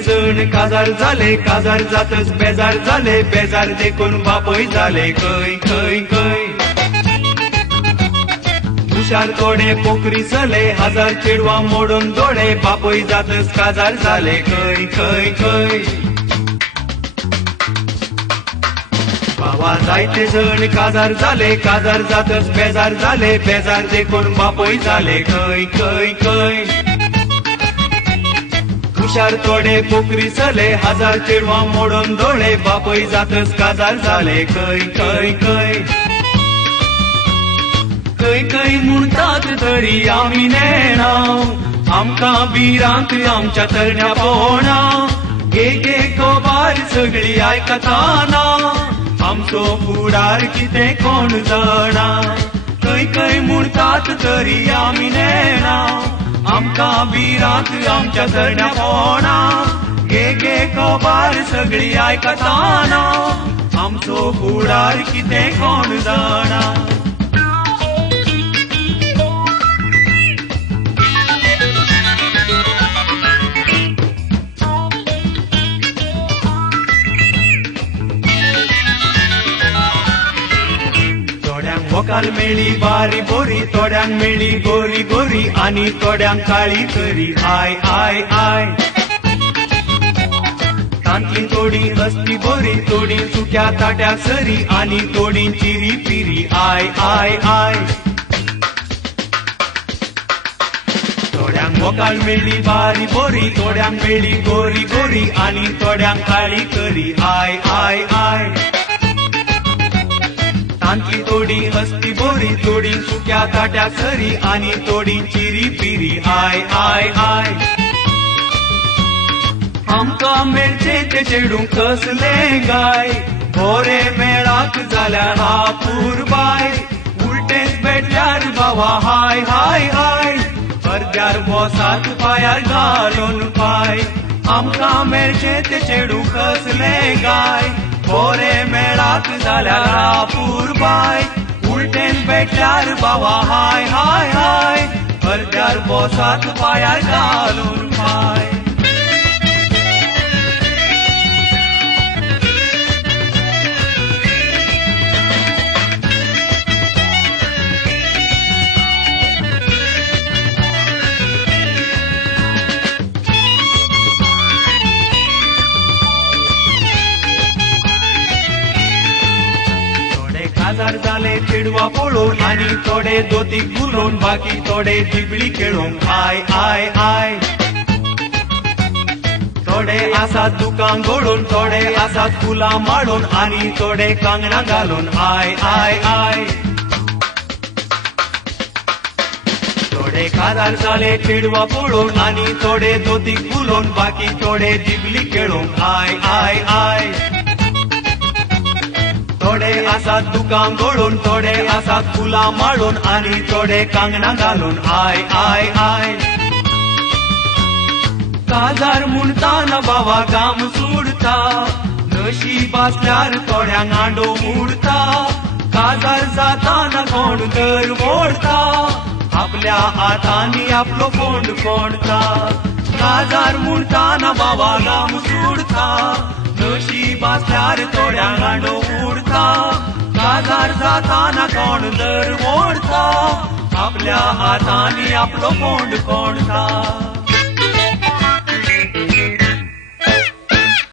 जायते जण काजार झाले, काजार जातच बेजार झाले, बेजार देखून बापय झाले खंय खंय खंय. हुशार थोडे पोखरी चले, हजार चेडवा मोडून दोडे, बापय जातच काजार झाले खंय खंय खंय. भावा जायते जण काजार झाले, काजार जातच बेजार झाले, बेजार देखून बापय झाले खंय खंय खंय. हुशार थोडे पोखरी चले, हजार चेडवा मोडून दोडे, बापय जातच काजार झाले खंय खंय खंय. खंय खंय म्हणतात तरी आम्ही नेणाव, आमकां बिरांत आमच्या तरण्या पोवणाव. एक एक गोबार सगळी आयकताना, आमचो फुडार कितें कोण जाणा. खंय खंय म्हणतात तरी आमी नेणाव, आमकां बिरांत आमच्या तरण्या पोवणाव. गे गे गोबार सगळी आयकताना, आमचो फुडार कितें कोण जाणा. वकाल मेळी बारी बोरी, थोड्यांक मेळी गोरी गोरी, आणि थोड्यांक काळी करी आय आय आय. तांतली थोडी हस्ती बोरी, थोडी सुक्या ताट्याक सरी, आणि थोडी चिरी पिरी आय आय आय. थोड्यांक वकाल मेळी बारी बोरी, थोड्यांक मेळी गोरी गोरी, आणि थोड्यांक काळी करी आय आय आय. तांतली थोडी हस्ती बोरी, थोडी सुक्या ताट्याक सरी, आणि थोडी चिरी पिरी आय आय आय. आमकां मेळचे ते चेडूंक कसले गाय, बोरे मेळाक जाल्यार हा पुरबाय. उलटेच भेटल्यार बाबा हाय हाय हाय, अर्द्यार बोसात पायार घालून पाय. आमकां मेळचे ते चेडूंक कसले गाय, बोरे मेळाक जाल्यार हा पुरबाय. उलटेन भेटल्यार बाबा हाय हाय हाय, अर्द्यार बोसात पायार घालून पाय. काजार झाले चेडवा पळोवन, आणि थोडे दोतीक गुलोवन, बाकी थोडे जिबली खेळोन आय आय आय. थोडे आसात दुकान घडोवन, थोडे आसात फुलां माळोवन, आणि थोडे कांगणां घालून आय आय आय. थोडे काजार झाले चेडवा पळोवन, आणि थोडे दोतीक गुलोवन, बाकी थोडे जिबली खेळोन आय आय आय. थोडे आसात दुकान घडोवन, थोडे आसात फुलां माळोवन, आणि थोडे कांगणां घालून आय आय आय. काजार म्हणटाना बाबा काम सोडता, नशीब आसल्यार थोड्यांक आंडो उडता. काजार जाताना कोण दर मोडता, आपल्या हातांनी आपलो फोंड कोणता. काजार म्हणटाना बाबा काम सोडता, नशीब आसल्यार थोड्यांक आंडो उडता. काजार जाताना कोण दर मोडता, आपल्या हातांनी आपलो फोंड कोणता.